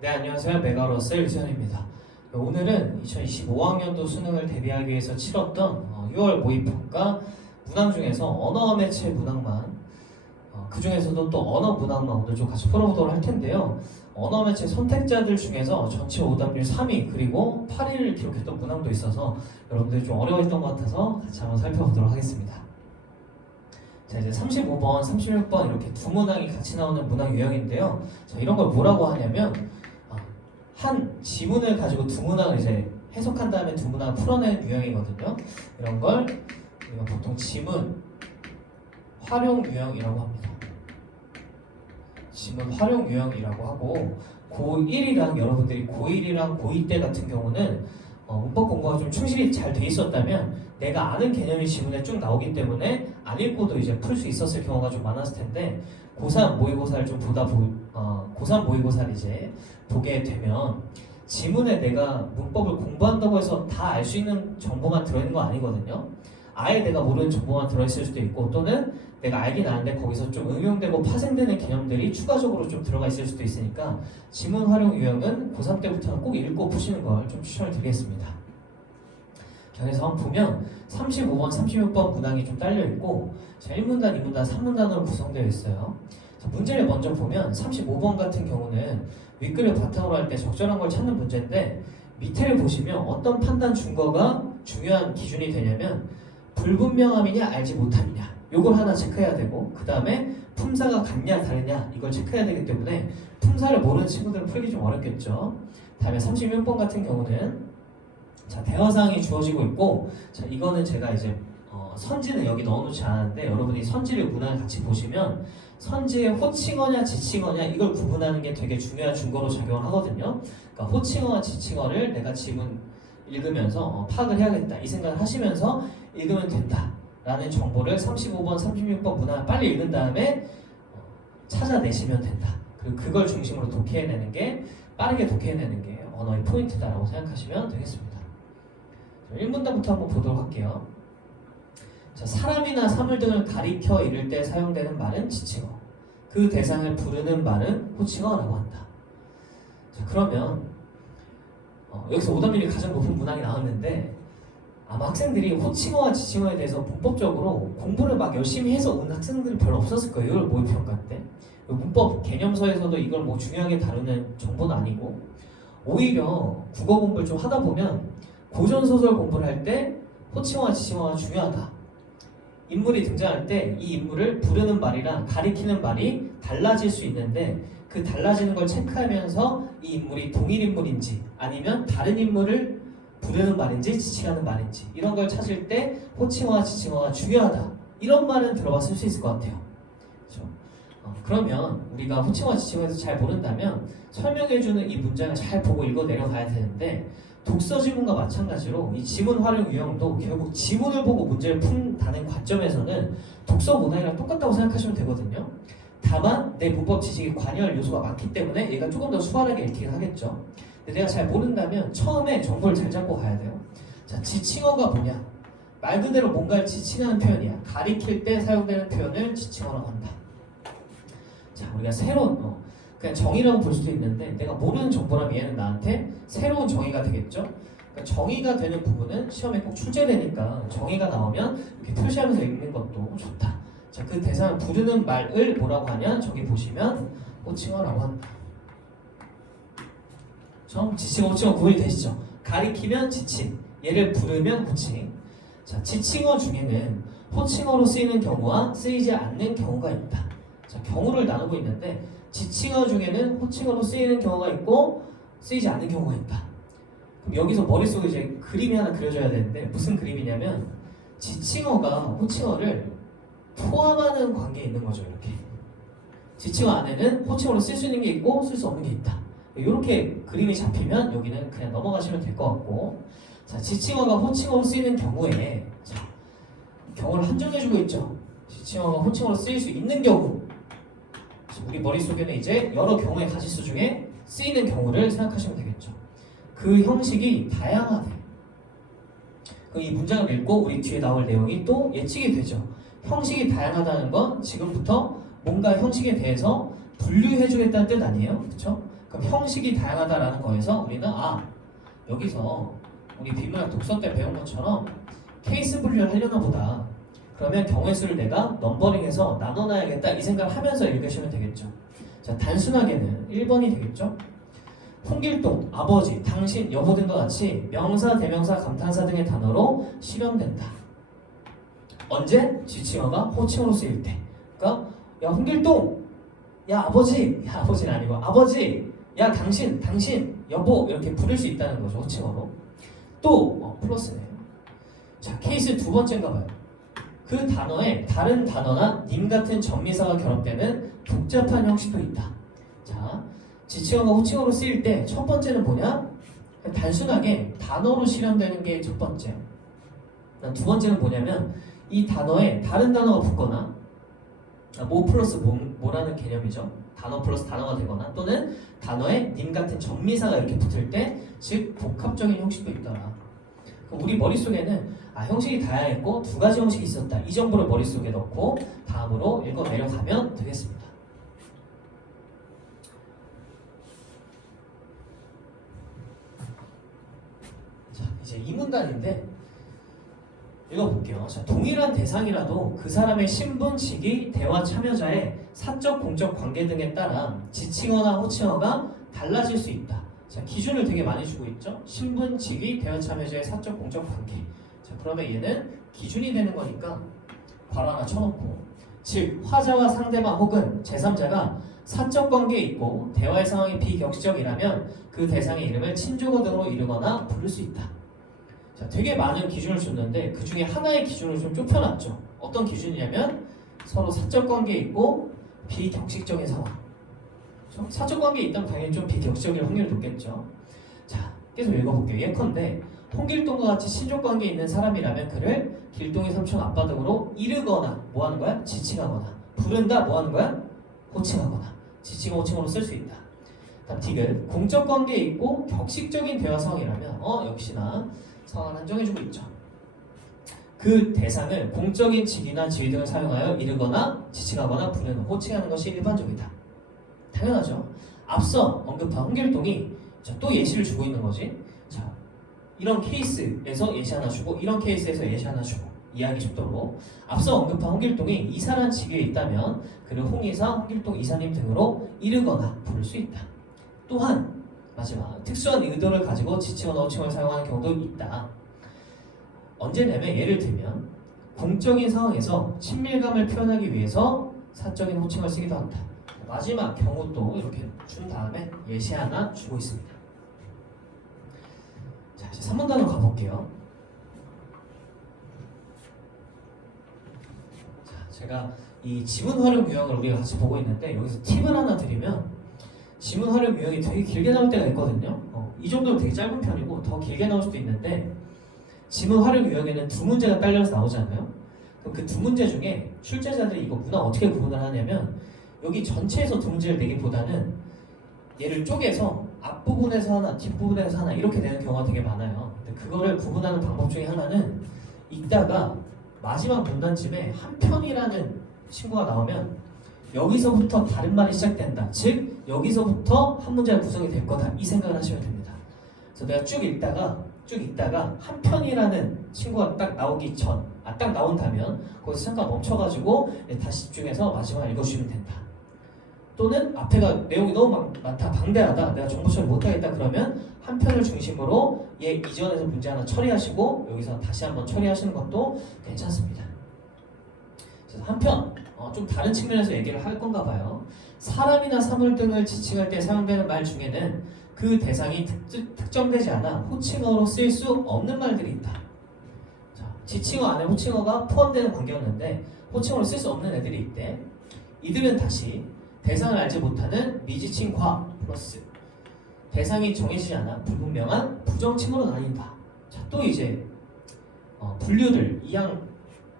네, 안녕하세요. 메가로스 유지현입니다. 오늘은 2025학년도 수능을 대비하기 위해서 치렀던 6월 모의평가 문항 중에서 언어 매체 문항만 그 중에서도 또 언어 문항만 오늘 좀 같이 풀어보도록 할 텐데요. 언어 매체 선택자들 중에서 전체 오답률 3위 그리고 8위를 기록했던 문항도 있어서 여러분들이 좀 어려워했던 것 같아서 같이 한번 살펴보도록 하겠습니다. 자, 이제 35번, 36번 이렇게 두 문항이 같이 나오는 문항 유형인데요. 자, 이런 걸 뭐라고 하냐면 한 지문을 가지고 두 문항을 이제 해석한 다음에 두 문항을 풀어내는 유형이거든요. 이런 걸 우리가 보통 지문 활용 유형이라고 합니다. 지문 활용 유형이라고 하고 고1이랑 여러분들이 고1이랑 고2 때 같은 경우는 문법 공부가 좀 충실히 잘 돼 있었다면 내가 아는 개념이 지문에 쭉 나오기 때문에 안 읽고도 이제 풀 수 있었을 경우가 좀 많았을 텐데 고3 모의고사를 좀 고3 모의고사를 이제 보게 되면 지문에 내가 문법을 공부한다고 해서 다 알 수 있는 정보만 들어있는 거 아니거든요. 아예 내가 모르는 정보만 들어있을 수도 있고 또는 내가 알긴 아는데 거기서 좀 응용되고 파생되는 개념들이 추가적으로 좀 들어가 있을 수도 있으니까 지문 활용 유형은 고3 때부터는 꼭 읽고 푸시는 걸 좀 추천을 드리겠습니다. 그래서 한번 보면 35번, 36번 문항이 좀 딸려있고 1문단, 2문단, 3문단으로 구성되어 있어요. 문제를 먼저 보면 35번 같은 경우는 윗글을 바탕으로 할 때 적절한 걸 찾는 문제인데 밑에를 보시면 어떤 판단 준거가 중요한 기준이 되냐면 불분명함이냐 알지 못함이냐 요걸 하나 체크해야 되고 그 다음에 품사가 같냐 다르냐 이걸 체크해야 되기 때문에 품사를 모르는 친구들은 풀기 좀 어렵겠죠. 다음에 36번 같은 경우는 자, 대화사항이 주어지고 있고 자, 이거는 제가 이제 선지는 여기 넣어놓지 않았는데 여러분이 선지를 문항을 같이 보시면 선지의 호칭어냐 지칭어냐 이걸 구분하는 게 되게 중요한 준거로 작용을 하거든요. 그러니까 호칭어와 지칭어를 내가 지문 읽으면서 파악을 해야겠다 이 생각을 하시면서 읽으면 된다 라는 정보를 35번, 36번 문항을 빨리 읽은 다음에 찾아내시면 된다. 그리고 그걸 중심으로 독해내는 게 빠르게 독해내는 게 언어의 포인트다라고 생각하시면 되겠습니다. 1문단부터 한번 보도록 할게요. 자, 사람이나 사물 등을 가리켜 이를 때 사용되는 말은 지칭어, 그 대상을 부르는 말은 호칭어라고 한다. 자, 그러면 여기서 오답률이 가장 높은 문항이 나왔는데 아마 학생들이 호칭어와 지칭어에 대해서 문법적으로 공부를 막 열심히 해서 온 학생들은 별로 없었을 거예요. 이걸 모의평가 때 문법 개념서에서도 이걸 뭐 중요하게 다루는 정보는 아니고 오히려 국어 공부를 좀 하다 보면 고전소설 공부를 할 때 호칭어와 지칭어가 중요하다. 인물이 등장할 때 이 인물을 부르는 말이랑 가리키는 말이 달라질 수 있는데 그 달라지는 걸 체크하면서 이 인물이 동일 인물인지 아니면 다른 인물을 부르는 말인지 지칭하는 말인지 이런 걸 찾을 때 호칭어와 지칭어가 중요하다. 이런 말은 들어봤을 수 있을 것 같아요. 그렇죠? 그러면 우리가 호칭어와 지칭어에서 잘 모른다면 설명해주는 이 문장을 잘 보고 읽어 내려가야 되는데 독서 지문과 마찬가지로 이 지문 활용 유형도 결국 지문을 보고 문제를 푼다는 관점에서는 독서 문항이랑 똑같다고 생각하시면 되거든요. 다만 내 문법 지식에 관여할 요소가 많기 때문에 얘가 조금 더 수월하게 읽히긴 하겠죠. 근데 내가 잘 모른다면 처음에 정보를 잘 잡고 가야 돼요. 자, 지칭어가 뭐냐? 말 그대로 뭔가를 지칭하는 표현이야. 가리킬 때 사용되는 표현을 지칭어라고 한다. 자, 우리가 새로운 그냥 정의라고 볼 수도 있는데 내가 모르는 정보라면 얘는 나한테 새로운 정의가 되겠죠. 그러니까 정의가 되는 부분은 시험에 꼭 출제되니까 정의가 나오면 이렇게 표시하면서 읽는 것도 좋다. 자, 그 대상을 부르는 말을 뭐라고 하냐? 저기 보시면 호칭어라고 한다. 지칭어, 호칭어 구분이 되시죠? 가리키면 지칭, 얘를 부르면 호칭. 자, 지칭어 중에는 호칭어로 쓰이는 경우와 쓰이지 않는 경우가 있다. 자, 경우를 나누고 있는데 지칭어 중에는 호칭어로 쓰이는 경우가 있고 쓰이지 않는 경우가 있다. 그럼 여기서 머릿속에 이제 그림이 하나 그려져야 되는데 무슨 그림이냐면 지칭어가 호칭어를 포함하는 관계에 있는 거죠. 이렇게 지칭어 안에는 호칭어로 쓸 수 있는 게 있고 쓸 수 없는 게 있다. 이렇게 그림이 잡히면 여기는 그냥 넘어가시면 될 것 같고 자, 지칭어가 호칭어로 쓰이는 경우에 자, 경우를 한정해주고 있죠. 지칭어가 호칭어로 쓰일 수 있는 경우 우리 머릿속에는 이제 여러 경우의 가지수 중에 쓰이는 경우를 생각하시면 되겠죠. 그 형식이 다양하대. 그럼 이 문장을 읽고 우리 뒤에 나올 내용이 또 예측이 되죠. 형식이 다양하다는 건 지금부터 뭔가 형식에 대해서 분류해주겠다는 뜻 아니에요? 그렇죠? 그럼 형식이 다양하다라는 거에서 우리는 여기서 우리 비문학 독서 때 배운 것처럼 케이스 분류를 하려나 보다. 그러면 경우의 수를 내가 넘버링해서 나눠놔야겠다 이 생각을 하면서 읽으시면 되겠죠. 자, 단순하게는 1번이 되겠죠. 홍길동, 아버지, 당신, 여보 등과 같이 명사, 대명사, 감탄사 등의 단어로 실현된다. 언제? 지칭어가 호칭어로 쓰일 때. 그러니까 야 홍길동, 야 아버지는 아니고 아버지, 야 당신, 여보 이렇게 부를 수 있다는 거죠. 호칭어로. 또 플러스네요. 자, 케이스 두 번째인가 봐요. 그 단어에 다른 단어나 님 같은 전미사가 결합되는 복잡한 형식도 있다. 자, 지칭어가 호칭어로 쓰일 때 첫 번째는 뭐냐? 단순하게 단어로 실현되는 게 첫 번째. 두 번째는 뭐냐면 이 단어에 다른 단어가 붙거나 뭐 플러스 뭐라는 개념이죠. 단어 플러스 단어가 되거나 또는 단어에 님 같은 전미사가 이렇게 붙을 때 즉 복합적인 형식도 있더라. 우리 머릿속에는 형식이 다양했고 두 가지 형식이 있었다. 이 정보를 머릿속에 넣고 다음으로 읽어 내려가면 되겠습니다. 자, 이제 이 문단인데 읽어볼게요. 자, 동일한 대상이라도 그 사람의 신분, 직위, 대화 참여자의 사적, 공적 관계 등에 따라 지칭어나 호칭어가 달라질 수 있다. 자, 기준을 되게 많이 주고 있죠. 신분, 직위, 대화 참여자의 사적, 공적 관계. 자, 그러면 얘는 기준이 되는 거니까 괄호 하나 쳐놓고, 즉 화자와 상대방 혹은 제3자가 사적 관계에 있고 대화의 상황이 비격식적이라면 그 대상의 이름을 친족어 등으로 이르거나 부를 수 있다. 자, 되게 많은 기준을 줬는데 그 중에 하나의 기준을 좀 좁혀놨죠. 어떤 기준이냐면 서로 사적 관계에 있고 비격식적인 상황. 사적 관계에 있다면 당연히 좀 비격식적일 확률이 높겠죠. 자, 계속 읽어볼게요. 예컨대 홍길동과 같이 친족 관계에 있는 사람이라면 그를 길동의 삼촌 아빠 등으로 이르거나 뭐 하는 거야? 지칭하거나 부른다 뭐 하는 거야? 호칭하거나 지칭 호칭으로 쓸 수 있다. 다음 디귿 공적 관계에 있고 격식적인 대화 상황이라면 역시나 상황을 한정해주고 있죠. 그 대상을 공적인 직위나 지위 등을 사용하여 이르거나 지칭하거나 부르는 호칭하는 것이 일반적이다. 당연하죠. 앞서 언급한 홍길동이 또 예시를 주고 있는 거지. 자, 이런 케이스에서 예시 하나 주고 이런 케이스에서 예시 하나 주고 이해하기 쉽도록 앞서 언급한 홍길동이 이사란 직위에 있다면 그를 홍이사, 홍길동 이사님 등으로 이르거나 부를 수 있다. 또한 마지막 특수한 의도를 가지고 지칭어나 호칭어를 사용하는 경우도 있다. 언제냐면 예를 들면 공적인 상황에서 친밀감을 표현하기 위해서 사적인 호칭을 쓰기도 한다. 마지막 경우도 이렇게 준 다음에 예시 하나 주고 있습니다. 자, 이제 3번 단어 가볼게요. 자, 제가 이 지문 활용 유형을 우리가 같이 보고 있는데 여기서 팁을 하나 드리면 지문 활용 유형이 되게 길게 나올 때가 있거든요. 이 정도면 되게 짧은 편이고 더 길게 나올 수도 있는데 지문 활용 유형에는 두 문제가 딸려서 나오잖아요. 그럼 그 두 문제 중에 출제자들이 이거 문항 어떻게 구분을 하냐면 여기 전체에서 두 문제를 내기보다는 얘를 쪼개서 앞부분에서 하나, 뒷부분에서 하나 이렇게 되는 경우가 되게 많아요. 근데 그거를 구분하는 방법 중에 하나는 읽다가 마지막 문단쯤에 한 편이라는 친구가 나오면 여기서부터 다른 말이 시작된다. 즉 여기서부터 한 문제가 구성이 될 거다. 이 생각을 하시면 됩니다. 그래서 내가 쭉 읽다가 한 편이라는 친구가 딱 나오기 딱 나온다면 거기서 잠깐 멈춰가지고 다시 집중해서 마지막 읽어주시면 된다. 또는 앞에가 내용이 너무 많다, 방대하다, 내가 정보 처리 못하겠다 그러면 한 편을 중심으로 얘 이전에서 문제 하나 처리하시고 여기서 다시 한번 처리하시는 것도 괜찮습니다. 그래서 한편 좀 다른 측면에서 얘기를 할 건가 봐요. 사람이나 사물 등을 지칭할 때 사용되는 말 중에는 그 대상이 특정되지 않아 호칭어로 쓰일 수 없는 말들이 있다. 자, 지칭어 안에 호칭어가 포함되는 관계였는데 호칭어로 쓸 수 없는 애들이 있대. 이들은 다시 대상을 알지 못하는 미지칭 과 플러스 대상이 정해지지 않아 불분명한 부정칭으로 나뉜다. 자, 또 이제 분류를 이양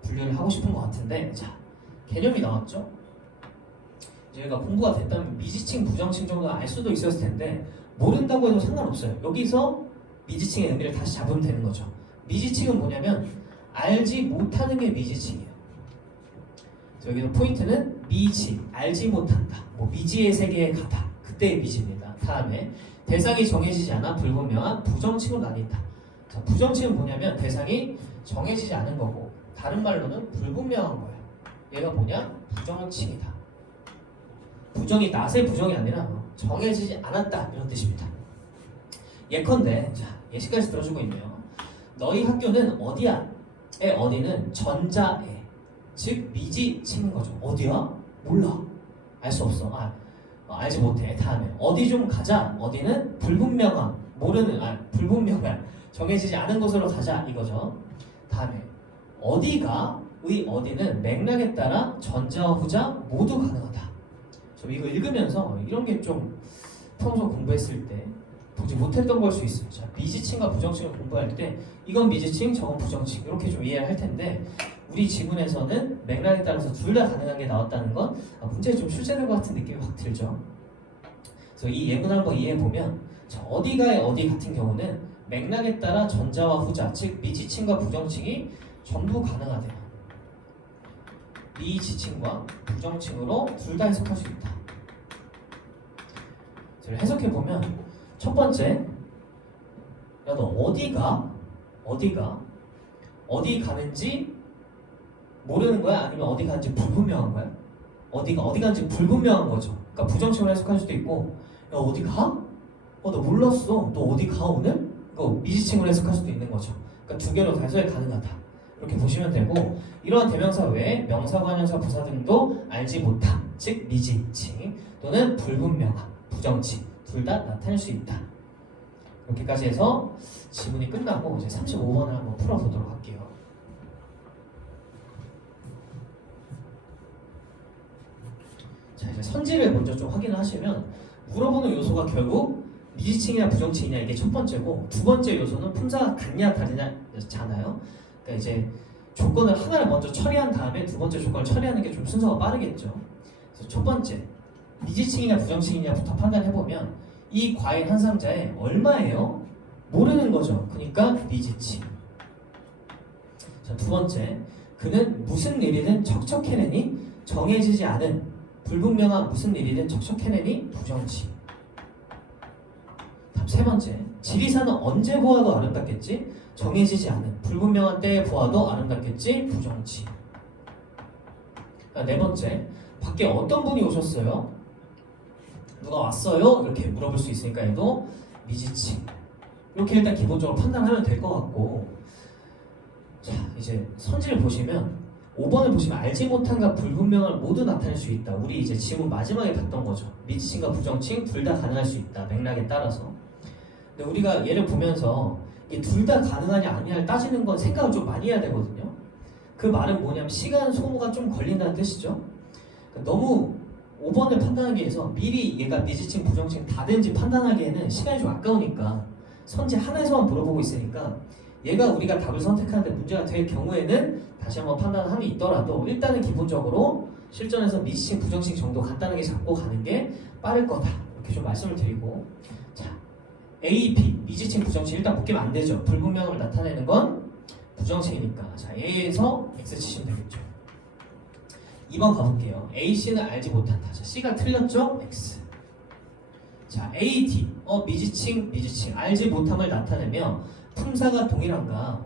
분류를 하고 싶은 것 같은데 자, 개념이 나왔죠? 저희가 공부가 됐다면 미지칭, 부정칭 정도 알 수도 있었을 텐데 모른다고 해도 상관없어요. 여기서 미지칭의 의미를 다시 잡으면 되는 거죠. 미지칭은 뭐냐면 알지 못하는 게 미지칭이에요. 여기서 포인트는 미지, 알지 못한다. 뭐 미지의 세계에 가다. 그 그때의 미지입니다. 다음에 대상이 정해지지 않아 불분명한 부정칭으로 나뉜다. 자, 부정칭은 뭐냐면 대상이 정해지지 않은 거고 다른 말로는 불분명한 거예요. 얘가 뭐냐? 부정칭이다. 부정이 낫의 부정이 아니라 정해지지 않았다 이런 뜻입니다. 예컨대 자 예시까지 들어주고 있네요. 너희 학교는 어디야? 의 어디는 전자에 즉 미지칭인 거죠. 어디야? 몰라. 알 수 없어. 알지 못해. 다음에 어디 좀 가자. 어디는 불분명한 모르는 불분명한 정해지지 않은 곳으로 가자 이거죠. 다음에 어디가 의 어디는 맥락에 따라 전자와 후자 모두 가능하다. 저 이거 읽으면서 이런 게 좀 평소 공부했을 때 보지 못했던 걸 수 있어요. 자, 미지칭과 부정칭을 공부할 때 이건 미지칭, 저건 부정칭 이렇게 좀 이해를 할 텐데 우리 지문에서는 맥락에 따라서 둘 다 가능한 게 나왔다는 건 문제에 좀 출제된 것 같은 느낌이 확 들죠. 그래서 이 예문을 한번 이해해 보면 자, 어디가의 어디 같은 경우는 맥락에 따라 전자와 후자 즉 미지칭과 부정칭이 전부 가능하대요. 미지칭과 부정칭으로 둘 다 해석할 수 있다. 해석해 보면 첫 번째, 야 너 어디가 어디 가는지 모르는 거야? 아니면 어디 가는지 불분명한 거야? 어디 가는지 불분명한 거죠. 그러니까 부정칭으로 해석할 수도 있고, 야 어디 가? 나 몰랐어. 너 어디 가 오늘? 이거 미지칭으로 해석할 수도 있는 거죠. 그러니까 두 개로 다 해석이 가능하다. 이렇게 보시면 되고, 이러한 대명사 외에 명사, 관형사, 부사 등도 알지 못함, 즉 미지칭 또는 불분명함, 부정칭 둘 다 나타낼 수 있다. 이렇게까지 해서 지문이 끝나고 이제 35번을 한번 풀어보도록 할게요. 자 이제 선지를 먼저 좀 확인을 하시면 물어보는 요소가 결국 미지칭이냐 부정칭이냐 이게 첫 번째고 두 번째 요소는 품사가 같냐 다르냐잖아요. 그러니까 이제 조건을 하나를 먼저 처리한 다음에 두 번째 조건을 처리하는 게 좀 순서가 빠르겠죠. 그래서 첫 번째 미지칭이냐 부정칭이냐부터 판단해보면 이 과일 한 상자에 얼마예요? 모르는 거죠. 그러니까 미지칭. 자, 두 번째 그는 무슨 일이든 척척해내니 정해지지 않은 불분명한 무슨 일이든 척척해내니 부정칭. 다음 세 번째 지리산은 언제 보아도 아름답겠지? 정해지지 않은 불분명한 때에 보아도 아름답겠지? 부정칭. 네 번째 밖에 어떤 분이 오셨어요? 누가 왔어요? 이렇게 물어볼 수 있으니까 얘도 미지칭. 이렇게 일단 기본적으로 판단하면 될 것 같고 자 이제 선지를 보시면 5번을 보시면 알지 못한과 불분명을 모두 나타낼 수 있다. 우리 이제 지문 마지막에 봤던 거죠. 미지칭과 부정칭 둘 다 가능할 수 있다. 맥락에 따라서. 근데 우리가 얘를 보면서 이 둘 다 가능하냐 아니냐를 따지는 건 생각을 좀 많이 해야 되거든요. 그 말은 뭐냐면 시간 소모가 좀 걸린다는 뜻이죠. 그러니까 너무 5번을 판단하기 위해서 미리 얘가 미지칭, 부정칭 다든지 판단하기에는 시간이 좀 아까우니까 선지 하나에서만 물어보고 있으니까 얘가 우리가 답을 선택하는데 문제가 될 경우에는 다시 한번 판단을 함이 있더라도 일단은 기본적으로 실전에서 미지칭, 부정칭 정도 간단하게 잡고 가는 게 빠를 거다. 이렇게 좀 말씀을 드리고 자 A, B, 미지칭, 부정칭 일단 묶이면 안 되죠. 불분명함을 나타내는 건 부정칭이니까 자 A에서 X 치시면 되겠죠. 2번 가볼게요. AC는 알지 못한다. 자, C가 틀렸죠? X. 자, AD. 미지칭 알지 못함을 나타내며 품사가 동일한가?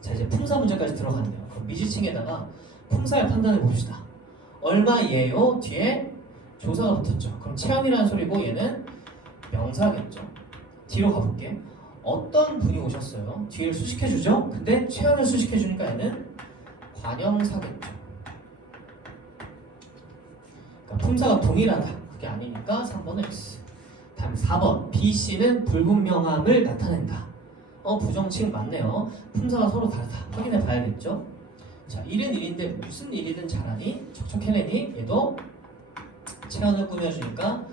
자, 이제 품사 문제까지 들어갔네요. 그럼 미지칭에다가 품사를 판단해 봅시다. 얼마예요? 뒤에 조사가 붙었죠. 그럼 체험이라는 소리고 얘는 명사겠죠. 뒤로 가볼게. 어떤 분이 오셨어요? 뒤를 수식해주죠? 근데 체험을 수식해주니까 얘는 관형사겠죠. 품사가 동일하다. 그게 아니니까 3번은 X. 다음 4번 B, C는 불분명함을 나타낸다. 부정칭 맞네요. 품사가 서로 다르다. 확인해 봐야겠죠. 자, 일은 일인데 무슨 일이든 잘하니 척척해내니 얘도 체형을 꾸며주니까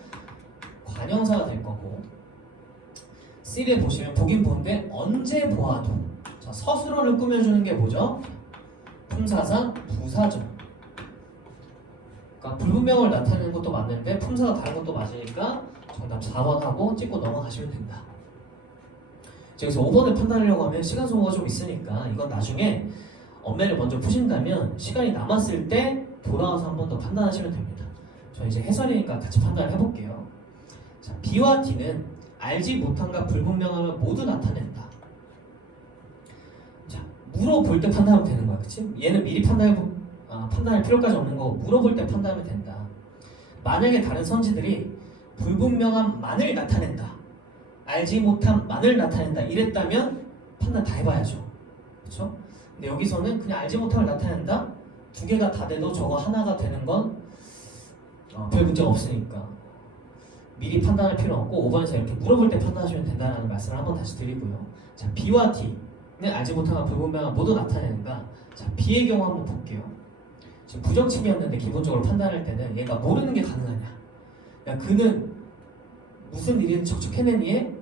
관형사가 될 거고 C를 보시면 보긴 본데 언제 보아도 자, 서술어를 꾸며주는 게 뭐죠? 품사상 부사죠. 그러니까 불분명을 나타내는 것도 맞는데 품사가 다른 것도 맞으니까 정답 4번 하고 찍고 넘어가시면 된다. 여기서 5번을 판단하려고 하면 시간 소모가 좀 있으니까 이건 나중에 엄매를 먼저 푸신다면 시간이 남았을 때 돌아와서 한 번 더 판단하시면 됩니다. 저 이제 해설이니까 같이 판단을 해볼게요. 자, B와 D는 알지 못함과 불분명함을 모두 나타낸다. 자, 물어볼 때 판단하면 되는 거야, 그치? 얘는 미리 판단할 필요까지 없는 거고 물어볼 때 판단하면 된다. 만약에 다른 선지들이 불분명함만을 나타낸다, 알지 못함만을 나타낸다 이랬다면 판단 다 해봐야죠, 그렇죠? 근데 여기서는 그냥 알지 못함을 나타낸다, 두 개가 다 돼도 저거 하나가 되는 건 별 문제가 없으니까 미리 판단할 필요 없고 5번에서 이렇게 물어볼 때 판단하시면 된다는 말씀을 한번 다시 드리고요. 자, B와 D는 알지 못함과 불분명함 모두 나타내는가. 자, B의 경우 한번 볼게요. 지금 부정침이었는데 기본적으로 판단할 때는 얘가 모르는 게 가능하냐, 야, 그는 무슨 일이든 척척해내니에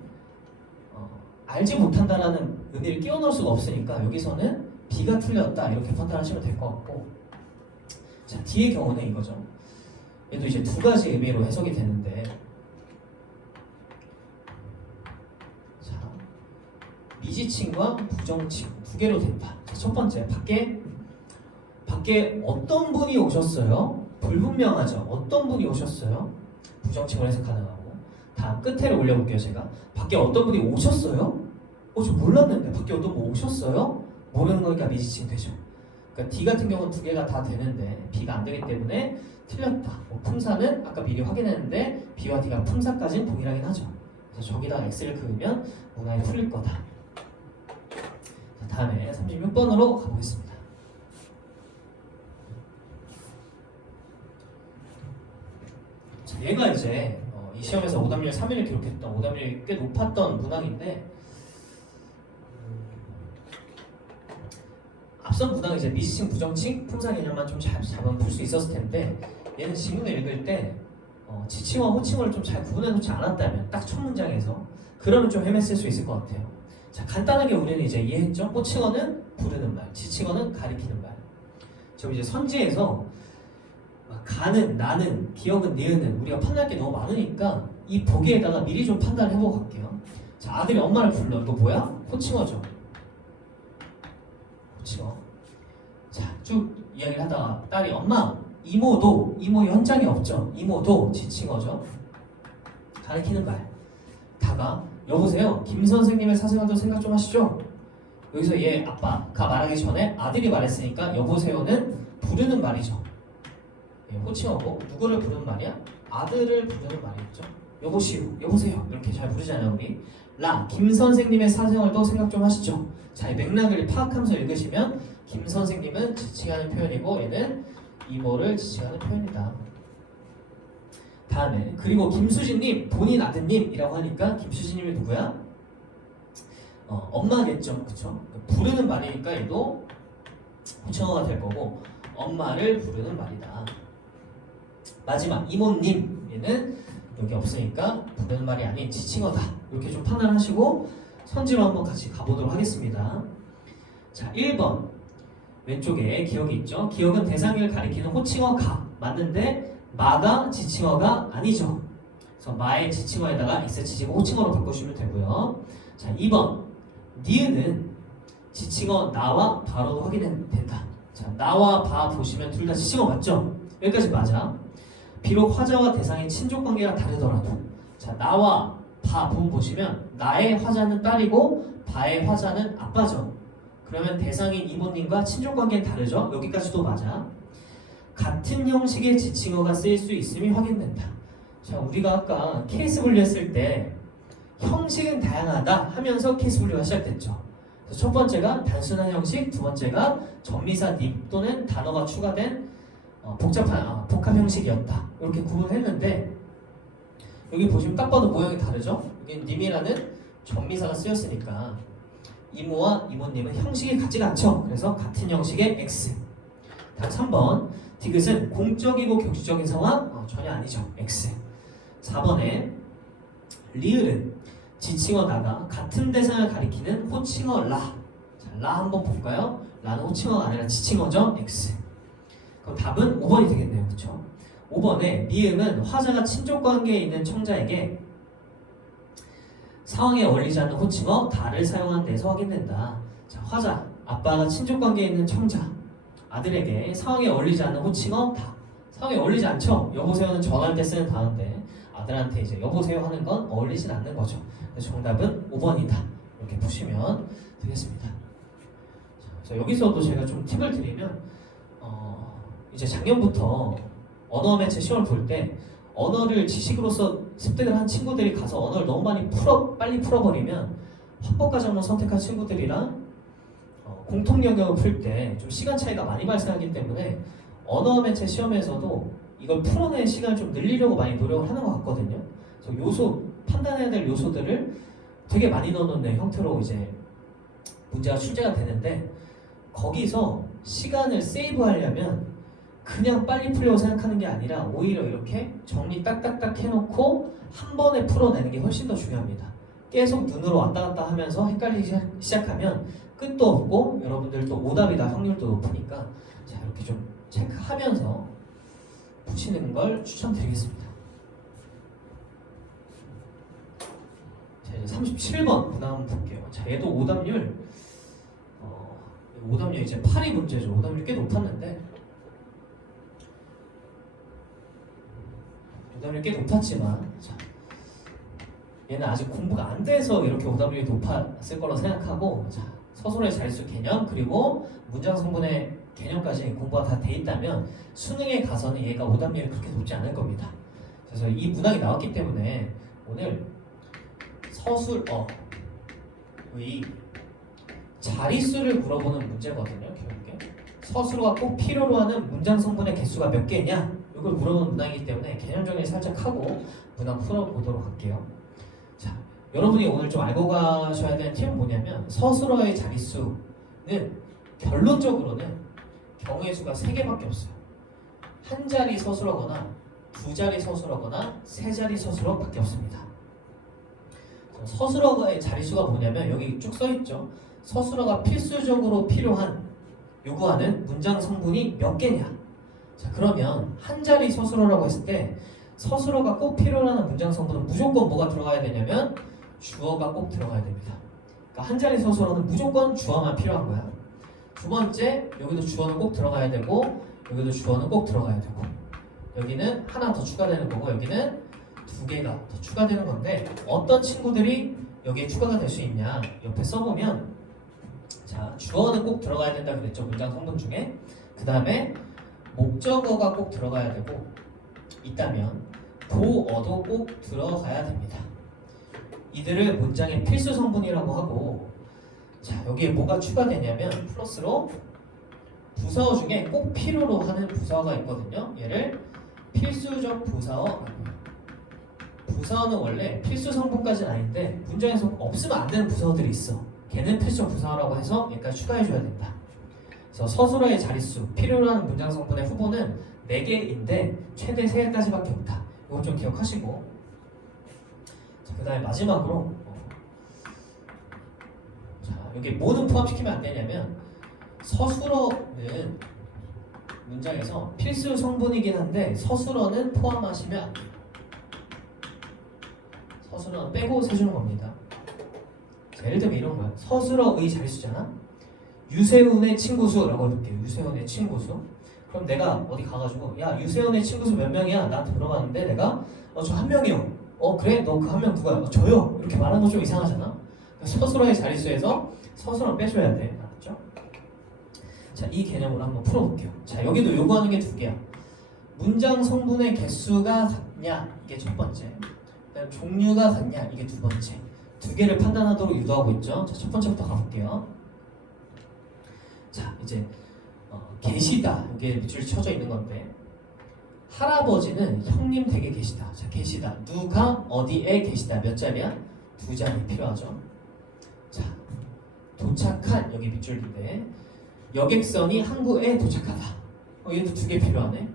알지 못한다라는 의미를 끼워 넣을 수가 없으니까 여기서는 B가 틀렸다 이렇게 판단하시면 될 것 같고, 자, D의 경우는 이거죠. 얘도 이제 두 가지 의미로 해석이 되는데, 자, 미지칭과 부정칭 두 개로 된다. 자, 첫 번째, 밖에 어떤 분이 오셨어요? 불분명하죠. 어떤 분이 오셨어요? 부정칭으로 해석 가능하고. 다음 끝에를 올려볼게요. 제가 밖에 어떤 분이 오셨어요? 저 몰랐는데 밖에 어떤 분 오셨어요? 모르는 거니까 미지칭 되죠. 그러니까 D 같은 경우는 두 개가 다 되는데 B가 안 되기 때문에 틀렸다. 품사는 아까 미리 확인했는데 B와 D가 품사까지는 동일하긴 하죠. 그래서 저기다가 X를 그으면 문항이 풀릴 거다. 자, 다음에 36번으로 가보겠습니다. 자, 얘가 이제 이 시험에서 오답률 3위를 기록했던, 오답률이 꽤 높았던 문항인데, 앞선 문항은 이제 미지칭, 부정칭, 품사 개념만 좀 잘 잡으면 풀 수 있었을 텐데, 얘는 지문을 읽을 때 지칭어와 호칭어를 좀 잘 구분해놓지 않았다면, 딱 첫 문장에서 그러면 좀 헤맸을 수 있을 것 같아요. 자, 간단하게 우리는 이제 이해했죠? 호칭어는 부르는 말, 지칭어는 가리키는 말. 지금 이제 선지에서 가는, 나는, 기억은, 니은은 우리가 판단할 게 너무 많으니까 이 보기에다가 미리 좀 판단해보고 갈게요. 자, 아들이 엄마를 불러. 이거 뭐야? 호칭어죠. 호칭어. 자, 쭉 이야기를 하다가 딸이 엄마, 이모도, 이모 현장이 없죠. 이모도 지칭어죠. 가리키는 말. 다가 여보세요. 김 선생님의 사생활도 생각 좀 하시죠. 여기서 얘 아빠가 말하기 전에 아들이 말했으니까 여보세요는 부르는 말이죠. 호칭어고 누구를 부르는 말이야? 아들을 부르는 말이겠죠. 여보시오, 여보세요 이렇게 잘 부르잖아요 우리. 김 선생님의 사생활도 생각 좀 하시죠. 자, 이 맥락을 파악하면서 읽으시면 김 선생님은 지칭하는 표현이고 얘는 이모를 지칭하는 표현이다. 다음에 그리고 김수진님 본인 아드님이라고 하니까 김수진님이 누구야? 엄마겠죠, 그쵸? 부르는 말이니까 얘도 호칭어가 될 거고 엄마를 부르는 말이다. 마지막 이모님, 얘는 여기 없으니까 부르는 말이 아닌 지칭어다. 이렇게 좀 판단하시고 선지로 한번 같이 가보도록 하겠습니다. 자, 1번 왼쪽에 기억이 있죠? 기억은 대상을 가리키는 호칭어 가 맞는데 마가 지칭어가 아니죠. 그래서 마의 지칭어에다가 X 치시고 호칭어로 바꾸시면 되고요. 자, 2번 니은은 지칭어 나와 바로도 확인된다. 자, 나와 바 보시면 둘 다 지칭어 맞죠? 여기까지 맞아. 비록 화자와 대상의 친족관계가 다르더라도, 자, 나와 바 부분 보시면 나의 화자는 딸이고 바의 화자는 아빠죠. 그러면 대상인 이모님과 친족관계는 다르죠? 여기까지도 맞아. 같은 형식의 지칭어가 쓰일 수 있음이 확인된다. 자, 우리가 아까 케이스 분류했을 때 형식은 다양하다 하면서 케이스 분류가 시작됐죠. 그래서 첫 번째가 단순한 형식, 두 번째가 전미사 님 또는 단어가 추가된 복합 형식이었다. 이렇게 구분했는데 여기 보시면 딱 봐도 모양이 다르죠? 여기 님이라는 전미사가 쓰였으니까 이모와 이모님은 형식이 같지가 않죠. 그래서 같은 형식의 X. 다음 3번 디귿은 공적이고 격주적인 상황? 전혀 아니죠. X. 4번에 리을은 지칭어 나가 같은 대상을 가리키는 호칭어 라. 자, 라 한번 볼까요? 라는 호칭어가 아니라 지칭어죠. X. 그럼 답은 5번이 되겠네요. 그렇죠? 5번에 미음은 화자가 친족관계에 있는 청자에게 상황에 어울리지 않는 호칭어 다를 사용하는 데서 확인된다. 자, 화자, 아빠가 친족관계에 있는 청자, 아들에게 상황에 어울리지 않는 호칭어 다. 상황에 어울리지 않죠? 여보세요는 전화할 때 쓰는 단어인데 아들한테 이제 여보세요 하는 건 어울리진 않는 거죠. 그래서 정답은 5번이다. 이렇게 보시면 되겠습니다. 자, 그래서 여기서도 제가 좀 팁을 드리면 이제 작년부터 언어 매체 시험을 볼 때 언어를 지식으로서 습득을 한 친구들이 가서 언어를 너무 많이 빨리 풀어버리면 화법 과정을 선택한 친구들이랑 공통 영역을 풀 때 좀 시간 차이가 많이 발생하기 때문에 언어 매체 시험에서도 이걸 풀어내는 시간을 좀 늘리려고 많이 노력을 하는 것 같거든요. 그래서 판단해야 될 요소들을 되게 많이 넣어놓는 형태로 이제 문제가 출제가 되는데, 거기서 시간을 세이브하려면 그냥 빨리 풀려고 생각하는 게 아니라 오히려 이렇게 정리 딱딱딱 해놓고 한 번에 풀어내는 게 훨씬 더 중요합니다. 계속 눈으로 왔다 갔다 하면서 헷갈리기 시작하면 끝도 없고 여러분들도 오답이 날 확률도 높으니까, 자, 이렇게 좀 체크하면서 푸시는 걸 추천드리겠습니다. 자, 이제 37번 그 다음 볼게요. 자, 얘도 오답률 이제 8이 문제죠. 오답률 꽤 높았는데, 오답률 꽤 높았지만, 자, 얘는 아직 공부가 안 돼서 이렇게 오답률이 높았을 거라고 생각하고, 자, 서술의 자릿수 개념 그리고 문장 성분의 개념까지 공부가 다 돼 있다면 수능에 가서는 얘가 오답률이 그렇게 높지 않을 겁니다. 그래서 이 문항이 나왔기 때문에 오늘 서술어의 자릿수를 물어보는 문제거든요. 결국에 서술어가 꼭 필요로 하는 문장 성분의 개수가 몇 개냐, 이걸 물어보는 문항이기 때문에 개념 정리 살짝 하고 문항 풀어보도록 할게요. 자, 여러분이 오늘 좀 알고 가셔야 되는 팁은 뭐냐면, 서술어의 자릿수는 결론적으로는 경우의 수가 3개밖에 없어요. 한 자리 서술어거나 두 자리 서술어거나 세 자리 서술어밖에 없습니다. 서술어의 자릿수가 뭐냐면 여기 쭉 써있죠. 서술어가 필수적으로 요구하는 문장 성분이 몇 개냐. 자, 그러면 한 자리 서술어라고 했을 때 서술어가 꼭 필요하는 문장 성분은 무조건 뭐가 들어가야 되냐면 주어가 꼭 들어가야 됩니다. 그러니까 한 자리 서술어는 무조건 주어만 필요한 거야. 두 번째, 여기도 주어는 꼭 들어가야 되고 여기도 주어는 꼭 들어가야 되고, 여기는 하나 더 추가되는 거고 여기는 2개가 더 추가되는 건데, 어떤 친구들이 여기에 추가가 될 수 있냐 옆에 써보면, 자, 주어는 꼭 들어가야 된다 그랬죠. 문장 성분 중에. 그 다음에 목적어가 꼭 들어가야 되고, 있다면 도어도 꼭 들어가야 됩니다. 이들을 문장의 필수 성분이라고 하고, 자, 여기에 뭐가 추가되냐면 플러스로 부사어 중에 꼭 필요로 하는 부사어가 있거든요. 얘를 필수적 부사어. 부사어는 원래 필수 성분까지는 아닌데 문장에서 없으면 안 되는 부사어들이 있어. 걔는 필수적 부사어라고 해서 얘까지 추가해줘야 된다. 그래서 서술어의 자릿수, 필요로 하는 문장 성분의 후보는 4개인데 최대 3개까지밖에 없다. 이건 좀 기억하시고, 자, 그 다음에 마지막으로 여기 뭐는 포함시키면 안 되냐면, 서술어는 문장에서 필수 성분이긴 한데 서술어는 포함하시면 안 돼요. 서술어는 빼고 세주는 겁니다. 자, 예를 들면 이런 거야. 서술어의 자릿수잖아. 유세훈의 친구수라고 해볼게요. 유세훈의 친구수. 그럼 내가 어디 가가지고, 야, 유세훈의 친구수 몇 명이야? 나한테 물어봤는데 내가 저 1명이요. 그래? 너 그 1명 누구야? 저요. 이렇게 말하는 거 좀 이상하잖아. 서술어의 자릿수에서 서술어 빼줘야 돼. 알았죠? 자, 이 개념으로 한번 풀어볼게요. 자, 여기도 요구하는 게 2개야. 문장 성분의 개수가 같냐, 이게 첫 번째. 그다음 종류가 같냐, 이게 2번째. 2개를 판단하도록 유도하고 있죠. 자, 첫 번째부터 가볼게요. 자, 이제 계시다, 이게 밑줄 쳐져 있는 건데, 할아버지는 형님 댁에 계시다. 자, 계시다. 누가 어디에 계시다. 몇 자리야? 2자리 필요하죠. 자, 도착한, 여기 밑줄인데 여객선이 항구에 도착하다. 얘도 2개 필요하네.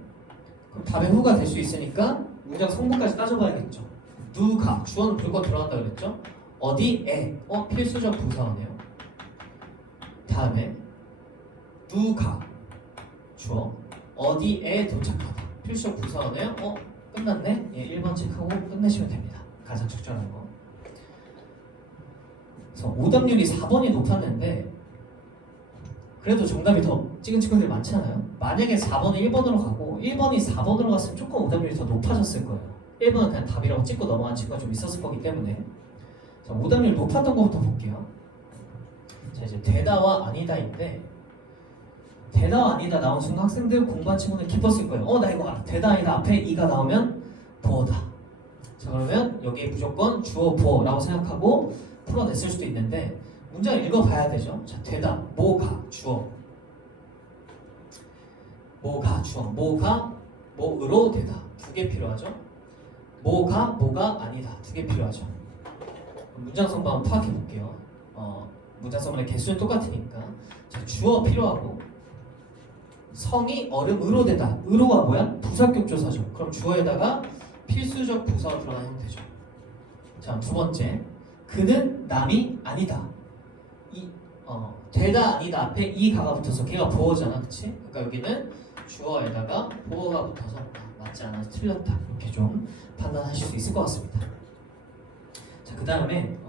그럼 답의 후가 될 수 있으니까 문장 성분까지 따져봐야겠죠. 누가, 주어는 불거 들어간다 그랬죠. 어디에, 필수적 부사어네요. 다음에 누가, 주어, 어디에 도착하다, 필수적 부사어네요. 끝났네. 1번 체크하고 끝내시면 됩니다. 가장 적절한 거. 그래서 오답률이 4번이 높았는데 그래도 정답이 더 찍은 친구들이 많잖아요. 만약에 4번이 1번으로 가고 1번이 4번으로 갔으면 조금 오답률이 더 높아졌을 거예요. 1번은 그냥 답이라고 찍고 넘어간 친구가 좀 있었을 거기 때문에. 자, 오답률 높았던 것부터 볼게요. 자, 이제 되다와 아니다인데, 되다와 아니다 나온 순간 학생들 공부한 친구는 기뻤을 거예요. 나 이거 알아. 되다 아니다 앞에 이가 나오면 보어다. 자, 그러면 여기에 무조건 주어 보어라고 생각하고 풀어냈을 수도 있는데, 문장을 읽어봐야 되죠. 자, 되다, 뭐가 주어, 뭐가 주어, 뭐가 뭐으로 되다, 두 개 필요하죠. 뭐가 아니다, 두 개 필요하죠. 문장 성분 한번 파악해 볼게요. 문장 성분의 개수는 똑같으니까. 자, 주어 필요하고, 성이 얼음으로 되다. 으로가 뭐야? 부사격 조사죠. 그럼 주어에다가 필수적 부사가 들어가면 되죠. 자, 두 번째, 그는 남이 아니다. 되다 아니다 앞에 이 가가 붙어서 걔가 보어잖아, 그치? 그러니까 여기는 주어에다가 보어가 붙어서 맞지 않아서 틀렸다, 이렇게 좀 판단하실 수 있을 것 같습니다. 자, 그 다음에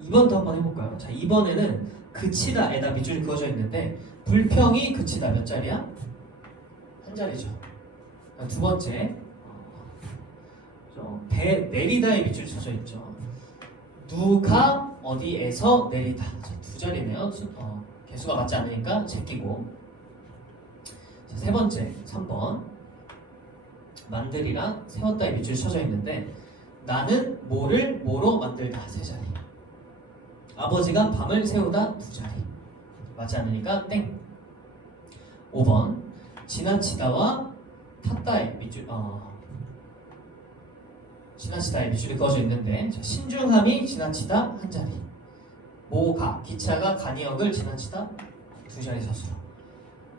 2번도 한번 해볼까요? 자, 2번에는 그치다에다 밑줄이 그어져 있는데, 불평이 그치다 몇 자리야? 한 자리죠. 두 번째, 내리다에 밑줄이 쳐져 있죠. 누가 어디에서 내리다. 자, 두 자리네요. 개수가 맞지 않으니까 제끼고. 자, 세 번째, 3번. 만들이랑 세웠다에 밑줄이 쳐져 있는데, 나는 뭐를 뭐로 만들다. 세 자리. 아버지가 밤을 새우다. 두 자리. 맞지 않으니까 땡. 5번. 지나치다와 탔다에 밑줄, 지나치다에 밑줄이 그어져 있는데, 자, 신중함이 지나치다 한 자리, 모가 기차가 간이역을 지나치다 두 자리 서술어.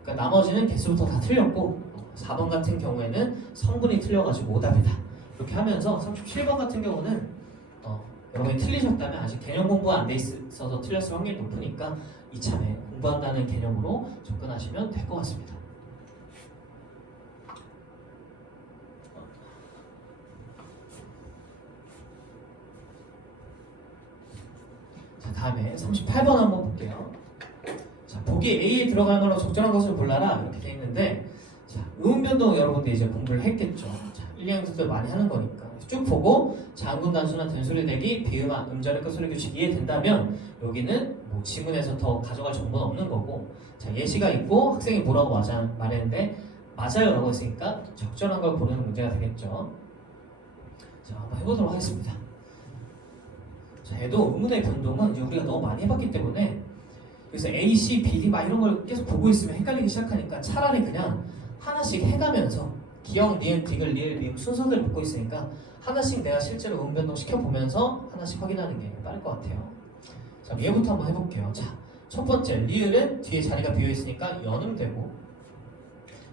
그러니까 나머지는 개수부터 다 틀렸고, 4번 같은 경우에는 성분이 틀려가지고 오답이다. 이렇게 하면서 37번 같은 경우는 여러분이 틀리셨다면 아직 개념 공부가 안 돼 있어서 틀렸을 확률이 높으니까 이참에 공부한다는 개념으로 접근하시면 될 것 같습니다. 다음에 38번 한번 볼게요. 자, 보기 A에 들어가는 걸로 적절한 것을 골라라, 이렇게 되어 있는데, 자, 의문변동 여러분들 이제 공부를 했겠죠. 자, 1, 2학년들 많이 하는 거니까 쭉 보고 장군 단수나 된소리 대기, 비음화, 음절의 끝소리 규칙 이해된다면 여기는 뭐 지문에서 더 가져갈 정보는 없는 거고, 자, 예시가 있고 학생이 뭐라고 말했는데 맞아요 라고 했으니까 적절한 걸 고르는 문제가 되겠죠. 자, 한번 해보도록 하겠습니다. 자, 얘도 의문의 변동은 이제 우리가 너무 많이 해봤기 때문에, 그래서 A, C, B, D 막 이런 걸 계속 보고 있으면 헷갈리기 시작하니까 차라리 그냥 하나씩 해가면서 기억, 니은, 디귿, 리을, 미음 순서대로 묶고 있으니까 하나씩 내가 실제로 의문 변동 시켜보면서 하나씩 확인하는 게 빠를 것 같아요. 자, 얘부터 한번 해볼게요. 자, 첫 번째, 리을은 뒤에 자리가 비어있으니까 연음 되고,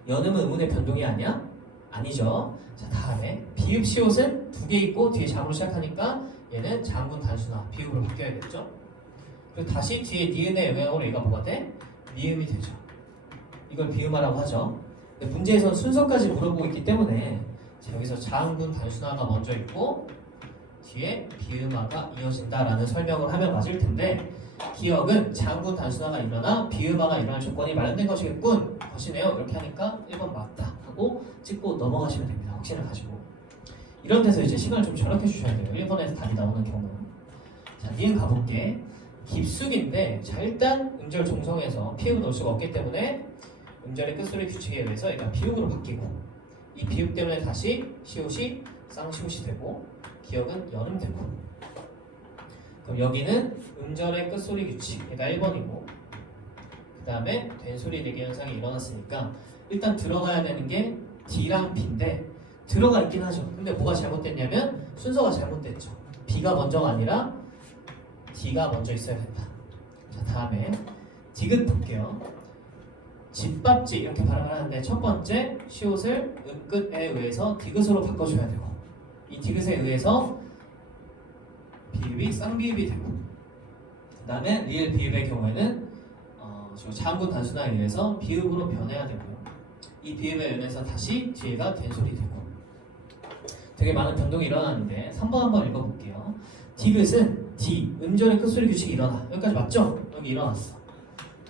연음은 의문의 변동이 아니야? 아니죠. 자, 다음에 비읍, 시옷은 두 개 있고 뒤에 장으로 시작하니까 얘는 장군 단수나 비읍으로 바뀌어야겠죠. 그리고 다시 뒤에 니은의 영향으로 얘가 뭐가 돼? 미음이 되죠. 이걸 비음화라고 하죠. 근데 문제에서는 순서까지 물어보고 있기 때문에, 자, 여기서 장군 단수나가 먼저 있고 뒤에 비음화가 이어진다라는 설명을 하면 맞을 텐데, 기억은 장군 단수나가 일어나 비음화가 일어날 조건이 마련된 것이겠군, 것이네요. 이렇게 하니까 1번 맞다 하고 찍고 넘어가시면 됩니다. 확신을 가지고. 이런 데서 이제 시간을 좀 절약해 주셔야 돼요. 1번에서 답이 나오는 경우는. 자, 니은 가볼게. 깊숙인데, 자, 일단 음절 종성에서 피읍을 넣을 수가 없기 때문에 음절의 끝소리 규칙에 의해서 얘가 비읍으로 바뀌고, 이 비읍 때문에 다시 시옷이 쌍시옷이 되고, 기억은 연음 되고. 그럼 여기는 음절의 끝소리 규칙, 얘가 1번이고, 그 다음에 된소리 대기 현상이 일어났으니까 일단 들어가야 되는 게 D랑 B인데, 들어가 있긴 하죠. 근데 뭐가 잘못됐냐면 순서가 잘못됐죠. B가 먼저가 아니라 D가 먼저 있어야 된다. 자, 다음에 디귿 볼게요. 집밥지 이렇게 발음을 하는데, 첫 번째 시옷을 음끝에 의해서 디귿으로 바꿔줘야 되고, 이 디귿에 의해서 비읍이 쌍비읍이 되고, 그 다음에 리을 비읍의 경우에는 장군 단수나에 의해서 비읍으로 변해야 되고요. 이 비읍에 의해서 다시 뒤에가 된소리 되고, 되게 많은 변동이 일어나는데 3번 한번 읽어볼게요. 디귿은 D, 음절의 끝소리 규칙이 일어나. 여기까지 맞죠? 여기 일어났어.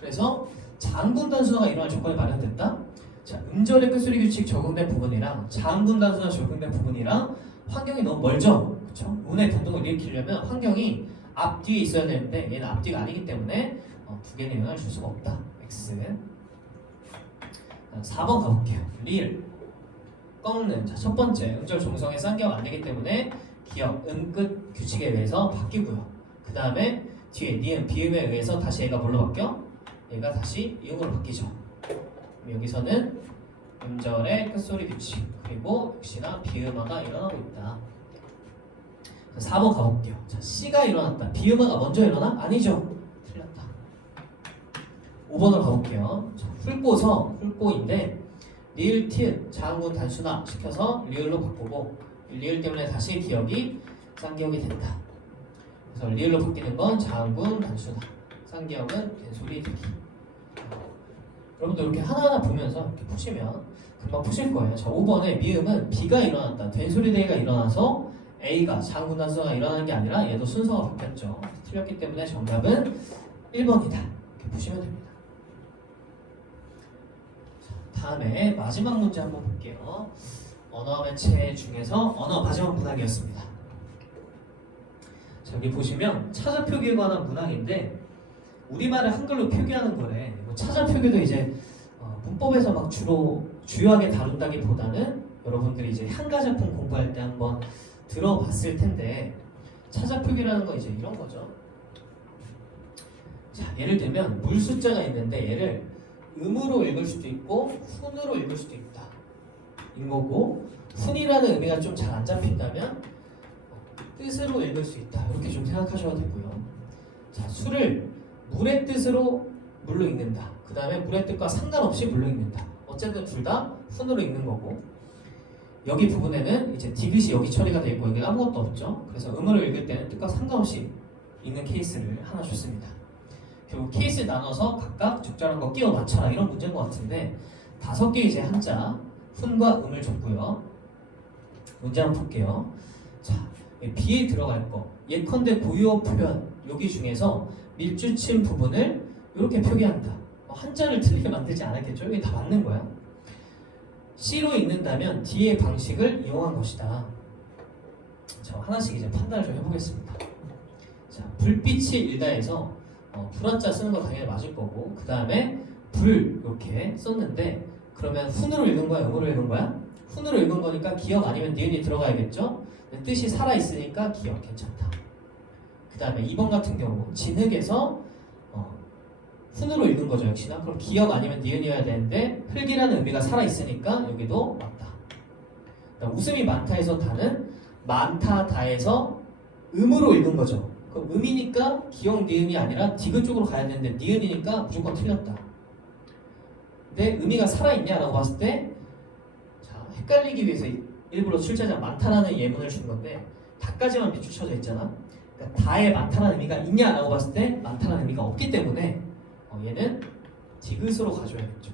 그래서 장군 단수나가 일어날 조건이 마련됐다. 자, 음절의 끝소리 규칙 적용된 부분이랑 장군 단수나 적용된 부분이랑 환경이 너무 멀죠? 그쵸? 운의 변동을 일으키려면 환경이 앞뒤에 있어야 되는데 얘는 앞뒤가 아니기 때문에 두 개는 영향을 줄 수가 없다. X. 4번 가볼게요. 리을 꺾는. 자, 첫 번째 음절 종성의 쌍기역 안 되기 때문에 기역 음끝 규칙에 의해서 바뀌고요. 그 다음에 뒤에 니은 비음에 의해서 다시 얘가 뭘로 바뀌어? 얘가 다시 이음으로 바뀌죠. 그럼 여기서는 음절의 끝소리 규칙 그리고 역시나 비음화가 일어나고 있다. 4번 가볼게요. 자, C가 일어났다. 비음화가 먼저 일어나? 아니죠. 틀렸다. 5번으로 가볼게요. 자, 훑고인데 리을 티읕 자음군 단순화 시켜서 리을로 바꾸고 리을 때문에 다시 기억이 쌍기역이 된다. 그래서 리을로 바뀌는 건 자음군 단순화, 쌍기역은 된소리 듣기. 여러분도 이렇게 하나하나 보면서 이렇게 푸시면 금방 푸실 거예요. 자, 5번에 미음은 B가 일어났다. 된소리 대기가 일어나서 A가 자음군 단순화가 일어나는 게 아니라 얘도 순서가 바뀌었죠. 틀렸기 때문에 정답은 1번이다. 이렇게 푸시면 됩니다. 다음에 마지막 문제 한번 볼게요. 언어 매체 중에서 언어 마지막 문항이었습니다. 자, 여기 보시면 차자 표기에 관한 문항인데 우리말을 한글로 표기하는 거래. 차자 표기도 이제 문법에서 막 주로 주요하게 다룬다기보다는 여러분들이 이제 한가작품 공부할 때 한번 들어봤을 텐데 차자 표기라는 건 이제 이런 거죠. 자, 예를 들면 물 숫자가 있는데 얘를 음으로 읽을 수도 있고 훈으로 읽을 수도 있다. 인 거고 훈이라는 의미가 좀 잘 안 잡힌다면 뜻으로 읽을 수 있다. 이렇게 좀 생각하셔도 되고요. 자, 수를 물의 뜻으로 물로 읽는다. 그 다음에 물의 뜻과 상관없이 물로 읽는다. 어쨌든 둘 다 훈으로 읽는 거고 여기 부분에는 이제 디귿이 여기 처리가 되어 있고 여기 아무것도 없죠. 그래서 음으로 읽을 때는 뜻과 상관없이 읽는 케이스를 하나 줬습니다. 결국 케이스 나눠서 각각 적절한 거 끼워 맞춰라 이런 문제인 것 같은데 5개 이제 한자 훈과 음을 줬고요. 문제 한번 볼게요. 자, B에 들어갈 거 예컨대 고유어 표현 여기 중에서 밀주침 부분을 이렇게 표기한다. 한자를 틀리게 만들지 않았겠죠? 이게 다 맞는 거야. C로 읽는다면 D의 방식을 이용한 것이다. 자, 하나씩 이제 판단을 좀 해보겠습니다. 자, 불빛이 일다에서 불한자 쓰는 거 당연히 맞을 거고 그 다음에 불 이렇게 썼는데 그러면 훈으로 읽은 거야? 음으로 읽은 거야? 훈으로 읽은 거니까 기역 아니면 니은이 들어가야겠죠? 뜻이 살아있으니까 기역 괜찮다. 그 다음에 2번 같은 경우 진흙에서 훈으로 읽은 거죠. 역시나 그럼 기역 아니면 니은이어야 되는데 흙이라는 의미가 살아있으니까 여기도 맞다. 그다음 웃음이 많다에서 다는 많다 다에서 음으로 읽은 거죠. 그럼 음이니까 기역 니은이 아니라 디귿 쪽으로 가야 되는데 니은이니까 무조건 틀렸다. 근데 의미가 살아있냐라고 봤을 때 자, 헷갈리기 위해서 일부러 출제자 많다라는 예문을 준 건데 다까지만 비추쳐져 있잖아. 그러니까 다에 많다라는 의미가 있냐라고 봤을 때 많다라는 의미가 없기 때문에 얘는 디귿으로 가져야겠죠.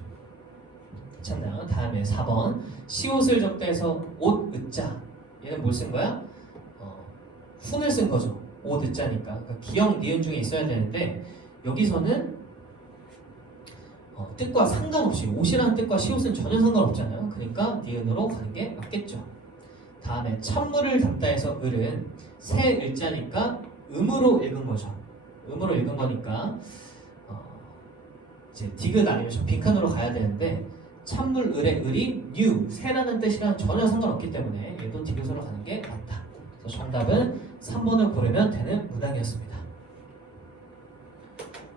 괜찮나요? 다음에 4번 시옷을 적다해서 옷 으자 얘는 뭘 쓴 거야? 훈을 쓴 거죠. 옷 으자니까 그러니까 기역 니은 중에 있어야 되는데 여기서는 뜻과 상관없이 옷이라는 뜻과 시옷은 전혀 상관없잖아요. 그러니까 니은으로 가는 게 맞겠죠. 다음에 찬물을 담다해서 을은 새 을자니까 음으로 읽은 거죠. 음으로 읽은 거니까 이제 디귿 아니면 저 빈칸으로 가야 되는데 찬물 을의 을이 new 새라는 뜻이랑 전혀 상관없기 때문에 얘도 디귿으로 가는 게 맞다. 그래서 정답은 3번을 고르면 되는 문항이었습니다.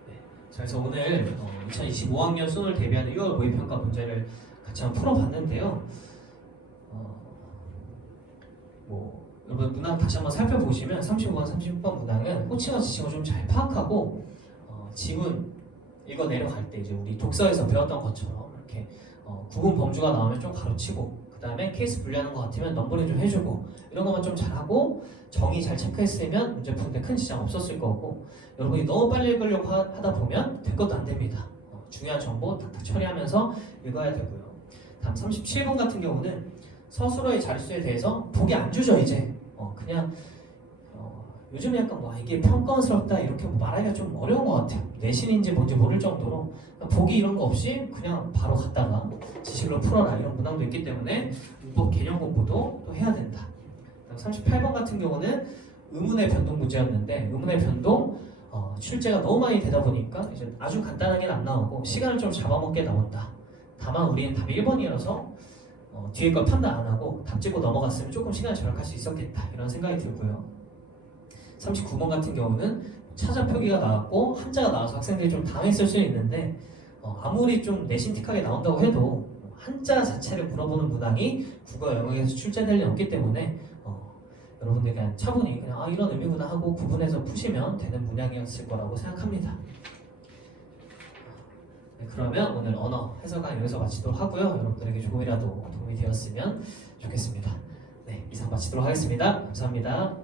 네. 자, 그래서 오늘 2025학년 수능을 대비하는 6월 모의평가 문제를 같이 한번 풀어봤는데요. 여러분 문항 다시 한번 살펴보시면 35번, 30번 문항은 호칭어 지칭어 좀 잘 파악하고 지문 읽어 내려갈 때 이제 우리 독서에서 배웠던 것처럼 이렇게 구분 범주가 나오면 좀 가르치고 그 다음에 케이스 분리하는 것 같으면 넘버링 좀 해주고 이런 것만 좀 잘하고 정의 잘 체크했으면 문제 푸는데 큰 지장 없었을 거고 여러분이 너무 빨리 읽으려고 하다 보면 될 것도 안 됩니다. 중요한 정보 탁탁 처리하면서 읽어야 되고요. 다음 37번 같은 경우는 서술어의 자릿수에 대해서 보기 안 주죠. 이제 그냥 요즘에 약간 이게 평가원스럽다 이렇게 말하기가 좀 어려운 것 같아요. 내신인지 뭔지 모를 정도로 보기 이런 거 없이 그냥 바로 갔다가 지식으로 풀어라 이런 문항도 있기 때문에 문법 개념 공부도 또 해야 된다. 38번 같은 경우는 의문의 변동 문제였는데 의문의 변동 출제가 너무 많이 되다 보니까 이제 아주 간단하게는 안 나오고 시간을 좀 잡아먹게 나온다. 다만 우리는 답이 1번이어서 뒤에 걸 판단 안 하고 답 찍고 넘어갔으면 조금 시간을 절약할 수 있었겠다 이런 생각이 들고요. 39번 같은 경우는 차자 표기가 나왔고 한자가 나와서 학생들이 좀 당했을 수 있는데 아무리 좀 내신틱하게 나온다고 해도 한자 자체를 물어보는 문항이 국어 영역에서 출제될 리 없기 때문에 여러분들이 그냥 차분히 그냥 이런 의미구나 하고 구분해서 푸시면 되는 문항이었을 거라고 생각합니다. 네, 그러면 오늘 언어 해설강 여기서 마치도록 하고요. 여러분들에게 조금이라도 도움이 되었으면 좋겠습니다. 네, 이상 마치도록 하겠습니다. 감사합니다.